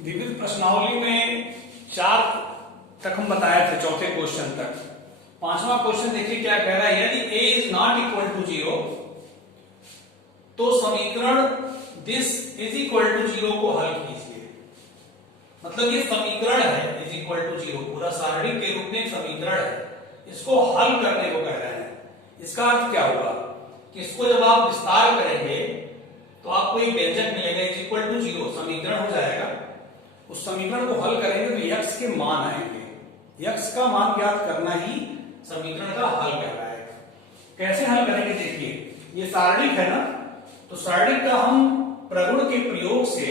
विविध प्रश्नावली में 4 तक हम बताए थे, चौथे क्वेश्चन तक। पांचवा क्वेश्चन देखिए क्या कह रहा है। यदि a is not equal to 0 तो समीकरण दिस इज इक्वल टू 0 को हल कीजिए। मतलब ये समीकरण है इज इक्वल टू 0, पूरा सारणी के रूप में समीकरण है, इसको हल करने को कह रहे हैं। इसका अर्थ क्या होगा कि इसको जब आप विस्तार करेंगे तो आपको एक व्यंजक मिलेगा इज इक्वल टू 0, समीकरण हो जाएगा। उस समीकरण को हल करेंगे तो x के मान आएंगे। x का मान ज्ञात करना ही समीकरण का हल कहलाएगा। कैसे हल करेंगे देखिए, ये सारणिक है ना, तो सारणिक का हम प्रगुण के प्रयोग से,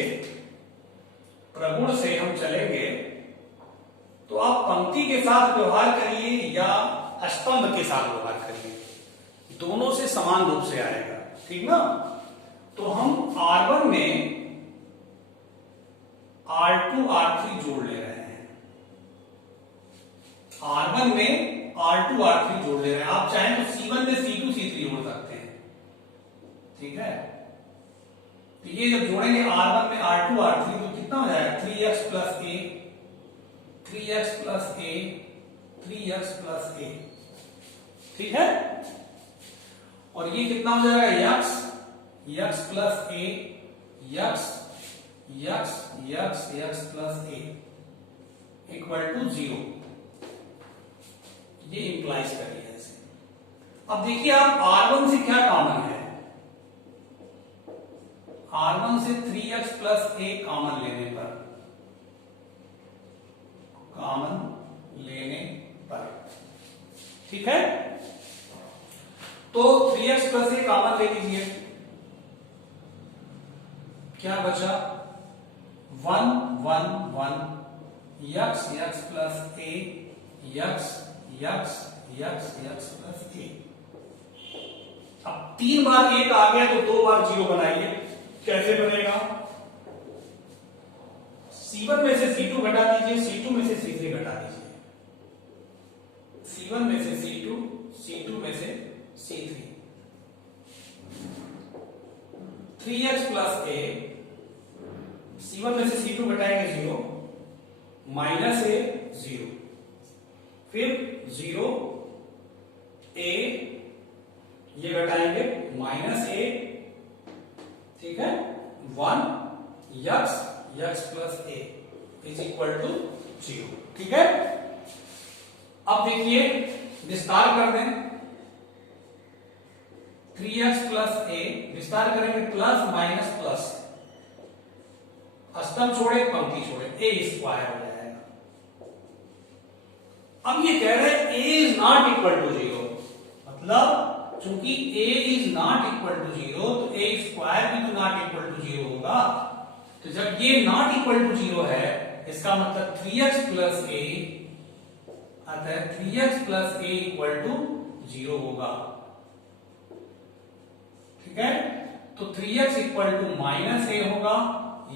प्रगुण से हम चलेंगे तो आप पंक्ति के साथ व्यवहार करिए या स्तंभ के साथ व्यवहार करिए, दोनों से समान रूप से आएगा, ठीक ना। तो हम R1 में R2 R3 जोड़ ले रहे हैं, R1 में R2 R3 जोड़ ले रहे हैं। आप चाहें तो C1 में C2 C3 जोड़ सकते हैं, ठीक है। तो ये जब जोड़ेंगे R1 में R2 R3 तो कितना हो जाएगा 3x plus a, 3x plus a, 3x plus a, ठीक है। और ये कितना हो जाएगा x plus a, x plus a equal to 0। ये इंप्लाइज करिए ऐसे। अब देखिए आप R1 से क्या कॉमन है, R1 से 3x प्लस a कॉमन लेने पर, ठीक है। तो 3x प्लस a कॉमन ले लीजिए, क्या बचा 1 1 1 x plus a, x plus a। अब 3 बार 1 आ गया तो 2 बार 0 बनाइए। कैसे बनेगा, C1 में से C2 घटा दीजिए, C2 में से C3 घटा दीजिए, C1 में से C2, C2 में से C3। 3x plus a, C1 में से C2 घटाएंगे 0, माइनस a 0, फिर 0 a, ये घटाएंगे माइनस a, ठीक है, 1 x plus a is equal to 0, ठीक है। अब देखिए विस्तार कर दें, 3x प्लस a विस्तार करेंगे प्लस माइनस प्लस, स्तंभ छोड़े पंक्ति छोड़े, a स्क्वायर हो जाएगा। अब ये कह रहे हैं a is not equal to 0, मतलब चूंकि a is not equal to 0 तो a स्क्वायर भी तो नॉट इक्वल टू 0 होगा। तो जब ये नॉट इक्वल टू 0 है, इसका मतलब 3x प्लस a, अतः 3x plus a equal to 0 होगा, ठीक है। तो 3x equal to minus a होगा,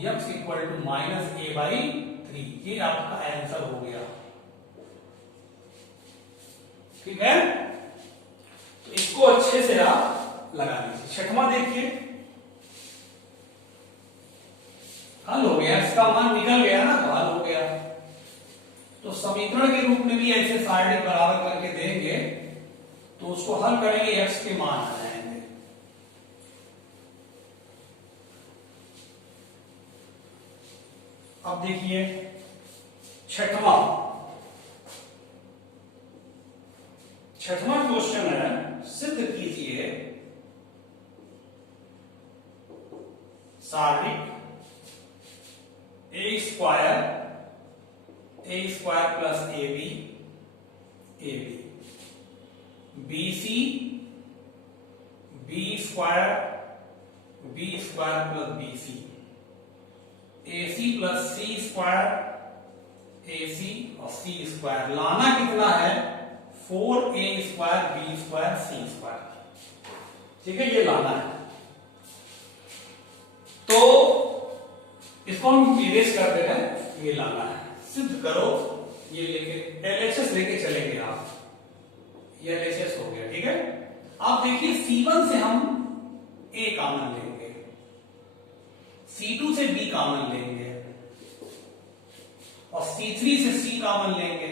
x equal to minus a by 3, ये आपका आंसर हो गया, ठीक है। तो इसको अच्छे से आप लगा लीजिए। छठवां देखिए, हल हो गया, इसका मान निकल गया ना, तो हल हो गया। तो समीकरण के रूप में भी ऐसे सारणी बराबर करके देंगे तो उसको हल करेंगे, x के मान आ जाएंगे। अब देखिए छठवां क्वेश्चन है, सिद्ध कीजिए सारणिक a square plus ab bc b square plus bc ac plus c square ac और c स्क्वायर। लाना कितना है 4a square b square c square, ठीक है, ये लाना है। तो इसको हम इरेज कर देते हैं, ये लाना है, सिद्ध करो, ये लेके LHS लेके चलेंगे आप, ये LHS हो गया, ठीक है। आप देखिए C1 से हम a कॉमन लेंगे, C2 से b कॉमन लेंगे, C3 से C कॉमन लेंगे,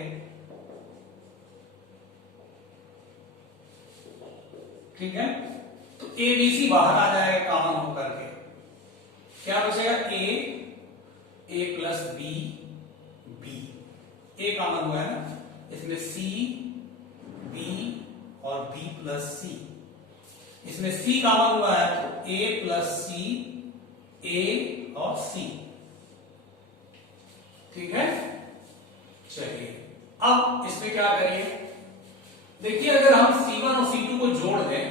ठीक है। तो ABC बाहर आ जाएगा कॉमन होकर के, क्या बचेगा A plus B, A common हुआ है ना, इसमें C, B और B प्लस C, इसमें C कॉमन हुआ है तो A प्लस C, A और C, ठीक है। चलिए अब इसमें क्या करिए, देखिए अगर हम C1 और C2 को जोड़ दें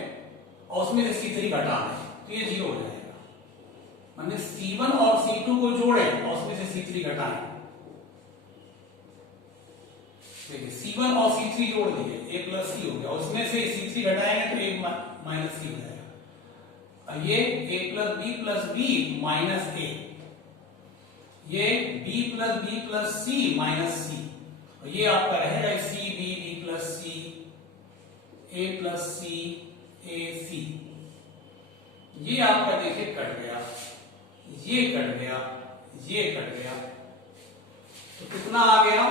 और उसमें से C3 घटा दें तो ये 0 हो जाएगा। मैंने C1 और C2 को जोड़े और उसमें से C3 घटाएं, देखिए C1 और C3 जोड़ दिए, A प्लस C हो गया, और उसमें से C3 घटाएंगे तो A माइनस C हो जाएगा। अब ये A plus B minus A, ये B plus C minus C, और ये आपका रहेगा C B plus C, A plus C A C। ये आपका देखिए कट गया, ये कट गया, ये कट गया, तो कितना आ गया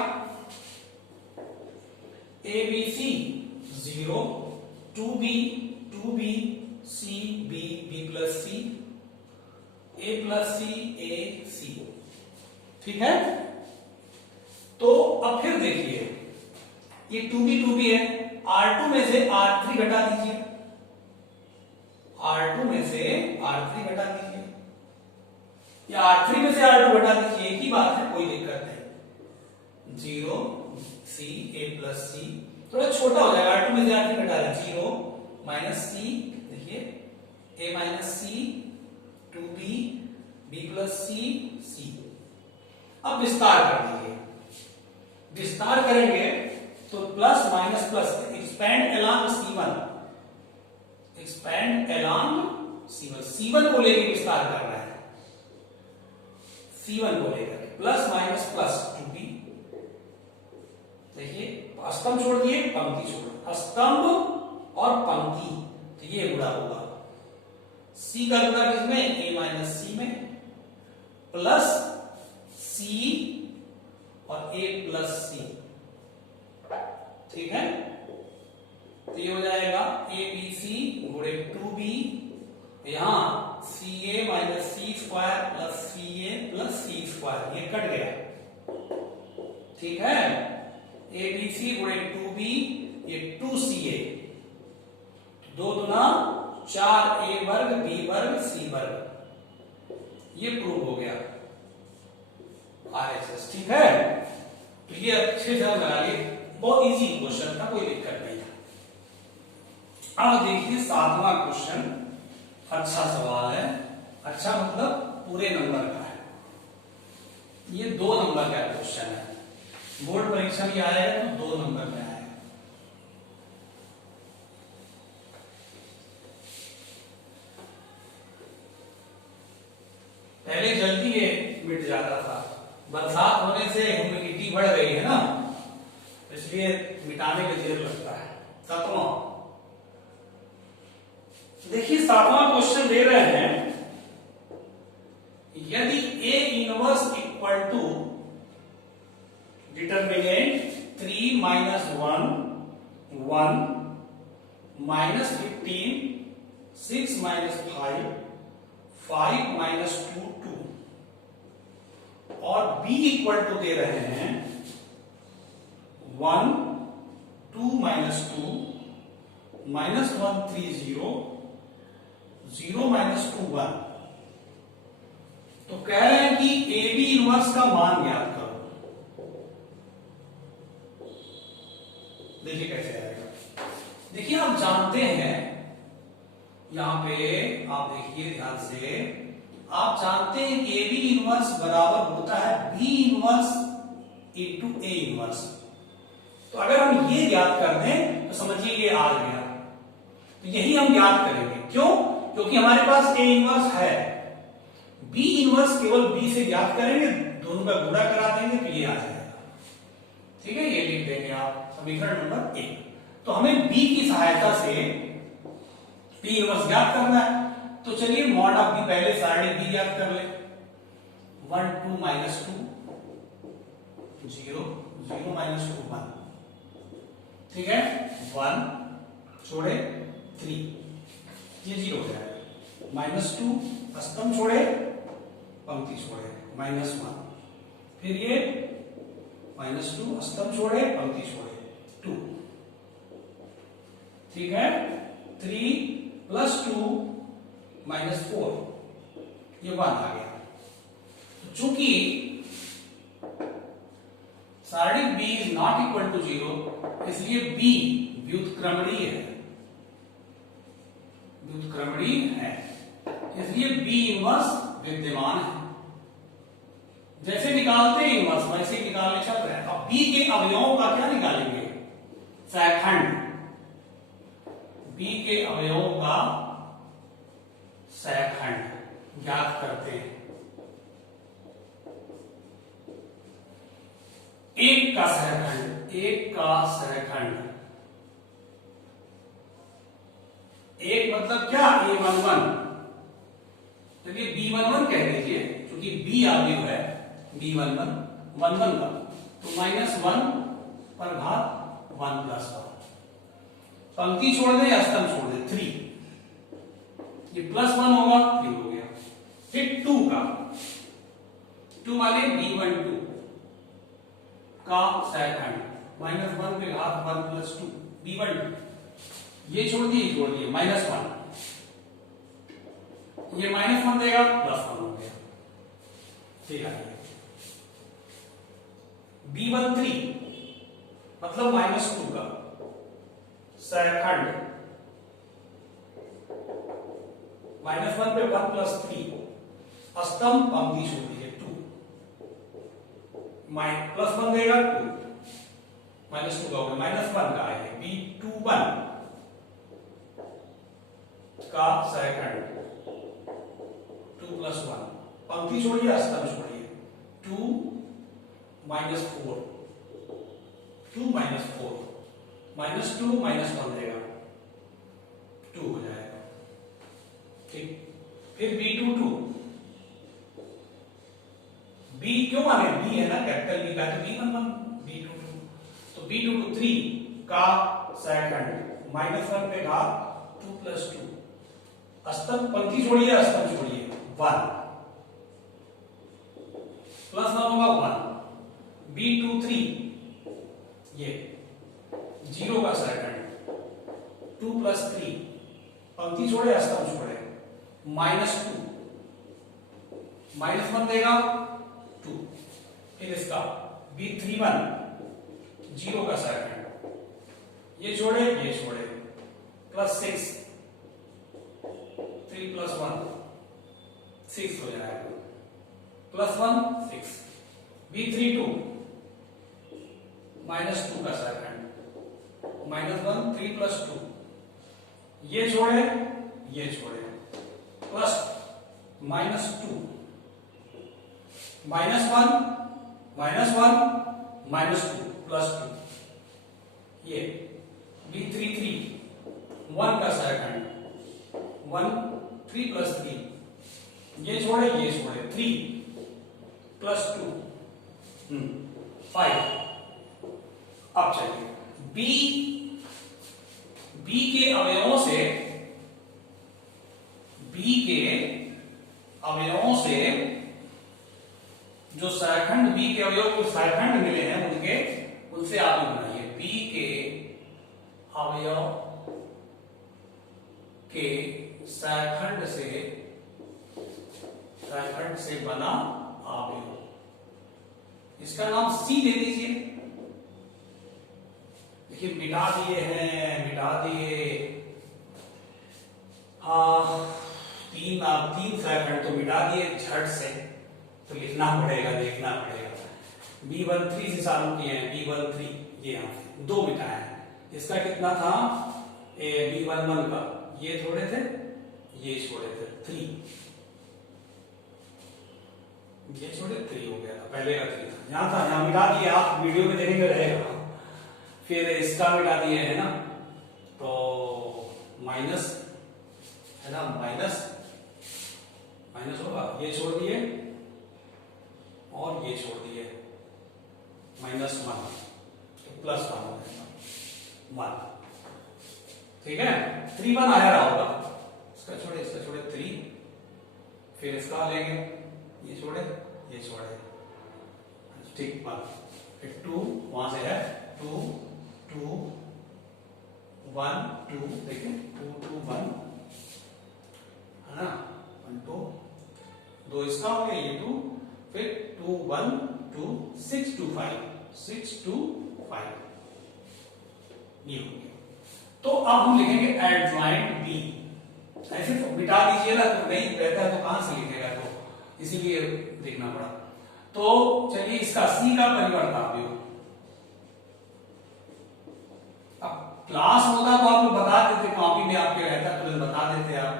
ABC 0, 2B C B plus C, A plus C A C, ठीक है। तो अब फिर देखिए ये 2B है, R2 में से R3 घटा दीजिए, R2 में से R3 घटा दीजिए, या R3 में से R2 घटा दीजिए, एक ही बात है, कोई दिक्कत नहीं। 0 C A प्लस C, थोड़ा छोटा हो जाएगा, R2 में से R3 घटा दीजिए, 0 माइनस C, देखिए A minus C, 2B B plus C C। अब विस्तार कर दीजिए, विस्तार करेंगे तो plus minus plus, expand along C1, expand along C1, C1 को लेकर विस्तार कर रहा है, C1 को लेकर प्लस माइनस प्लस 2B, देखिए स्तंभ छोड़ दिए, पंक्ति छोड़, स्तंभ और पंक्ति, तो ये गुणा होगा C का गुणा किसमें, A माइनस C में, प्लस C और A प्लस C, ठीक है। तो ये हो जाएगा ABC गुणे 2B, यहां CA minus C square plus CA plus C square, ये कट गया, ठीक है। ABC गुणे 2B, ये 2CA, 2 दूना 4A वर्ग B वर्ग C वर्ग, ये प्रूव हो गया RHS, ठीक है। तो ये अच्छे से लगा लिए, बहुत इजी क्वेश्चन था, कोई दिक्कत नहीं था। अब देखिए 7वां क्वेश्चन, अच्छा सवाल है, अच्छा मतलब पूरे नंबर का है, ये 2 नंबर का क्वेश्चन है, बोर्ड परीक्षा में आएगा तो 2 नंबर में आएगा। पहले जल्दी ये मिट जाता था, बरसात होने से ह्यूमिडिटी बढ़ गई है ना, इसलिए मिटाने में देर लगता है। 7वां देखिए, 7वां क्वेश्चन दे रहे हैं, यदि A inverse equal to determinant 3 minus 1 1 minus 15 6 minus 5 5 minus 2 2, और B इक्वल टू दे रहे हैं 1 2 माइनस 2 माइनस 1 3 0 0 माइनस 2 1, तो कह रहे हैं कि AB इनवर्स का मान ज्ञात करो। देखिए कैसे आएगा, देखिए आप जानते हैं, यहां पे आप देखिए ध्यान से, आप जानते हैं कि AB इनवर्स बराबर होता है B inverse into A inverse. तो अगर हम ये ज्ञात कर दें तो समझिए ये आ गया, तो यही हम ज्ञात करेंगे। क्यों? क्योंकि हमारे पास A इनवर्स है, B इनवर्स केवल B से ज्ञात करेंगे, दोनों का गुणा करा देंगे तो ये आ जाएगा, ठीक है। ये लिख देंगे आप समीकरण नंबर 1। तो हमें B की सहायता से B इनवर्स ज्ञात करना है, तो चलिए मॉड ऑफ B, पहले सारणी B ज्ञात कर ले। 1 2 माइनस 2 0, 0 माइनस 2 1, ठीक है, 1 छोड़े 3, ये 0 हो जाएगा, माइनस 2 स्तंभ छोड़े पंक्ति छोड़े माइनस 1, फिर ये माइनस 2 स्तंभ छोड़े पंक्ति छोड़े 2, ठीक है, 3 प्लस 2 माइनस 4, ये 1 आ गया। तो चूंकि सारणिक b is not equal to 0, इसलिए b व्युत्क्रमणीय है, व्युत्क्रमणीय है, इसलिए b इनवर्स विद्यमान है। जैसे निकालते हैं इनवर्स वैसे ही निकालने चल रहे हैं। अब b के अवयवों का क्या निकालेंगे, सहखंड, b के अवयवों का सहखंड ज्ञात करते हैं। एक का सहखंड, एक का सहखंड, एक मतलब क्या, a11, चलिए b11 कह दीजिए क्योंकि b अवयव है, b11 11 का, तो माइनस 1 पर घात 1 प्लस 1, पंक्ति छोड़ दे या स्तंभ छोड़ दे 3, ये प्लस 1 होगा 3 हो गया। फिर 2 का, 2 माने b12 का सहखंड, माइनस 1 पे घात 1 प्लस 2 b12, ये छोड़ दिए माइनस 1, ये माइनस 1 देगा प्लस 1 हो गया, ठीक है। b13 मतलब माइनस 2 का सहखंड, माइनस 1 पे 1 प्लस 3, स्तंभ पंक्ति छोड़ दी है 2, प्लस 1 देगा 2, माइनस 2 का होगा, माइनस 1 का है b21 का सहखंड, 2 प्लस 1, पंक्ति छोड़िए स्तंभ छोड़िए, 2 माइनस 4, 2 माइनस 4, माइनस 2 माइनस 1 देगा 2 हो जाएगा, ठीक। फिर b22, b क्यों माने, b है ना कैपिटल b का, तो b11 b22, तो b22 3 का सहखंड, माइनस 1 पे घात 2 प्लस 2, स्तंभ पंक्ति छोड़िए स्तंभ छोड़िए 1, प्लस 1 होगा 1, b23 ये 0 का सहखंड, 2 प्लस 3, पंक्ति छोड़े स्तंभ छोड़े माइनस 2, माइनस 1 देगा 2, फिर इसका b31 0 का सहखंड, ये छोड़े प्लस 6, 3 प्लस 1 6 हो जाएगा, प्लस 1 6, b32 माइनस 2 का सहखंड, माइनस 1 3 प्लस 2, ये छोड़े plus minus 2, minus 1 minus 2 plus 2, ये b33 1 का सहखंड, 1 3 प्लस 3, ये छोड़े 3 प्लस 2 5। अब चलिए b के अवयवों से जो सहखंड b के अवयव को सहखंड मिले हैं उनसे आप बनाइए। b के अवयव के सहखंड से बना अवयव, इसका नाम c दे दीजिए। देखिए मिटा दिए तीन सहखंड तो मिटा दिए झट से, तो देखना पड़ेगा। b13 से चालू किए हैं, b13 ये यहाँ से 2 मिटाए हैं, इसका कितना था b11 का, ये छोड़े थे 3, ये छोड़े 3 हो गया था, पहले का 3 था, यहाँ था, यहाँ मिटा दिए, आप वीडियो में देखेंगे रहेगा। फिर इसका मिटा दिए है ना, तो माइनस है ना, माइनस होगा, ये छोड़ दिए और ये छोड़ दिए, -1 तो +1 हो जाएगा 1। ठीक है, 3 1 आया रहा होगा, इसका छोड़े 3, फिर इसका लेंगे, ये छोड़े, ठीक 1, फिर 2 वहां से है 2 2 1 2, देखिए 2 2 1 है ना, 1 2 2 इसका हो गया, ये 2, फिर 2 1 2 6 2 5 6 2 5 ये हो गया। तो अब हम लिखेंगे एडजॉइंट बी, ऐसे तो बिठा दीजिए ना, तो नहीं रहता है तो कहां से लिखेगा, तो इसीलिए देखना पड़ा। तो चलिए इसका सी का परिवर्ताव्य, अब क्लास होता तो आप लोग बता देते, कॉपी में आपके रहता तुरंत बता देते आप।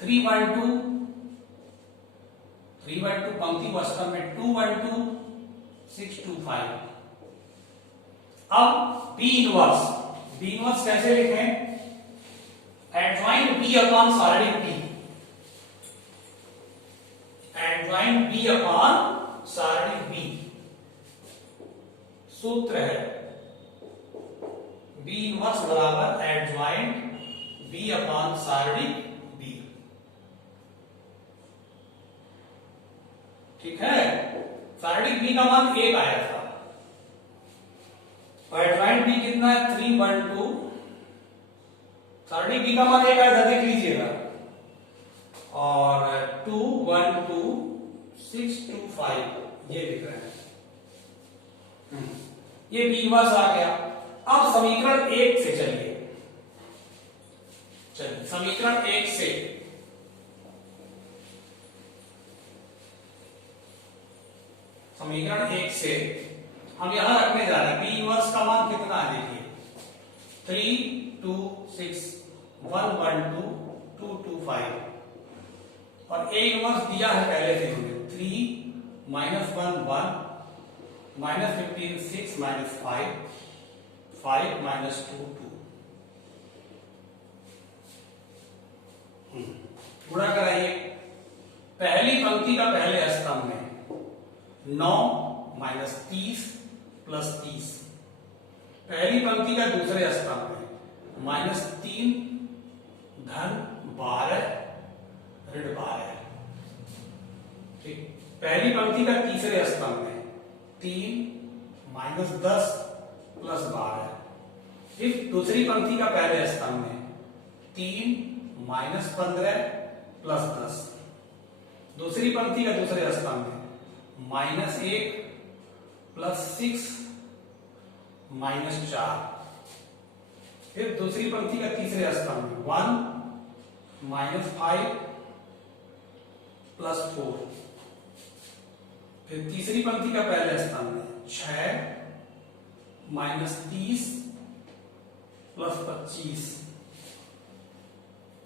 3 1 2 पंक्ति वास्तव में 2 1 2 6 2 5। अब बी इनवर्स कैसे लिखें, एडजॉइंट बी अपॉन सारणिक बी, एडजॉइंट बी अपॉन सारणिक बी, सूत्र है बी इनवर्स बराबर एडजॉइंट बी अपॉन सारणिक बी। ठीक है, सारणिक बी का मान 1 आया था और एडजॉइंट बी कितना है 3 1 2, सारणिक बी का मान 1 आया था, देख लीजिएगा, और 2 1 2 6 2 5 ये लिख रहे हैं, ये बी इनवर्स आ गया। अब समीकरण 1 से चलिए समीकरण 1 से हम यहां रखने जा रहे हैं बी इनवर्स का मान कितना है, देखिए 3 2 6 1 1 2 2 2 5 और ए इनवर्स दिया है पहले से, 3 -1 1 -15 6 -5 5 -2 2। गुणा कराइए, पहली पंक्ति का पहले स्तंभ में 9 -30 + 30, पहली पंक्ति का दूसरे स्तंभ में -3 धन 12 ऋण 12। ठीक, पहली पंक्ति का तीसरे स्तंभ में 3 -10 + 12, फिर दूसरी पंक्ति का पहले स्तंभ में 3 -15 + 10, दूसरी पंक्ति का दूसरे स्तंभ में -1 + 6 -4, फिर दूसरी पंक्ति का तीसरे स्तंभ में 1 -5 + 4, फिर तीसरी पंक्ति का पहले स्तंभ में 6 -30 + 25।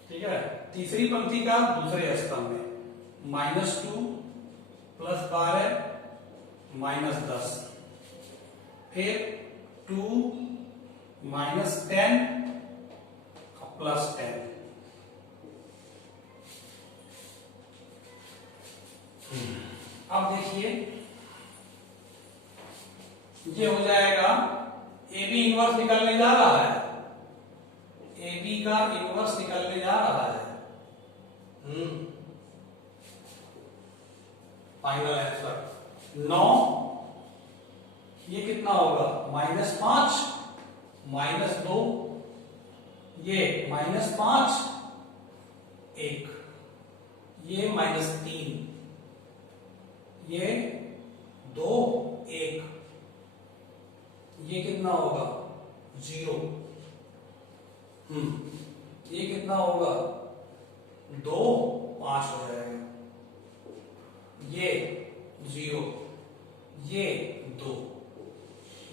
ठीक है, तीसरी पंक्ति का दूसरे स्तंभ में -2 + 12 -10, फिर 2 -10 + 10। अब देखिए ये हो जाएगा, ए बी इनवर्स निकलने जा रहा है, ए बी का इनवर्स निकलने जा रहा है। फाइनल आंसर 9, ये कितना होगा -5 -2, ये -5 1, ये -3, ये 2 1, ये कितना होगा 0, ये कितना होगा 2 5 हो जाएगा, ये 0, ये 2,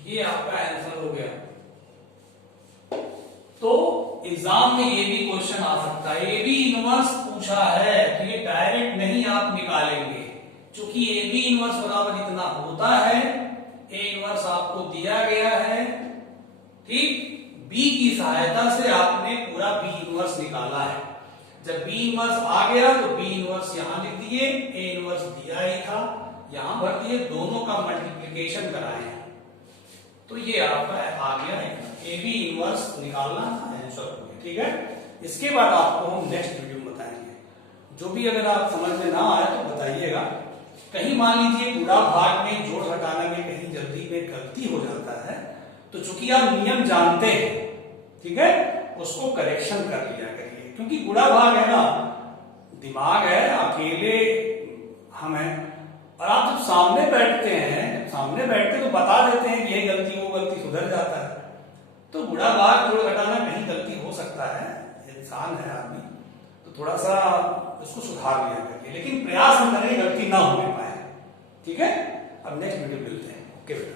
ये आपका आंसर हो गया। तो एग्जाम में ये भी क्वेश्चन आ सकता है, ए बी इनवर्स पूछा है तो ये डायरेक्ट नहीं आप निकालेंगे, क्योंकि ए बी इनवर्स बराबर इतना होता है, ए इनवर्स आपको दिया गया है, ठीक, बी की सहायता से आपने पूरा बी इनवर्स निकाला है। जब बी इनवर्स आ गया तो बी इनवर्स यहां लिख दिए, ए इनवर्स दिया ही था यहां भर दिए, दोनों का मल्टीप्लिकेशन कराए हैं। तो ये आपका आ गया ए बी इनवर्स निकालना आंसर हो गया। ठीक है, इसके बाद आपको हम नेक्स्ट वीडियो में बताएंगे। जो भी अगर आप समझ में ना आए तो बताइएगा। कहीं मान लीजिए गुणा भाग में जोड़ घटाने में कहीं जल्दी में गलती हो जाता है, तो चूंकि आप नियम जानते हैं, ठीक है, उसको करेक्शन कर लिया करिए। क्योंकि गुणा भाग है ना, दिमाग है, अकेले हम हैं, और आप जब सामने बैठते हैं, तो बता देते हैं कि ये गलती वो गलती, सुधर जाता है। तो गुणा भाग जोड़ घटाना कहीं गलती हो सकता है, इंसान है आदमी, तो थोड़ा सा उसको सुधार लिया करिए, लेकिन प्रयास हम करें गलती ना होने पाए। ठीक है, अब नेक्स्ट वीडियो मिलते हैं। ओके बेटा।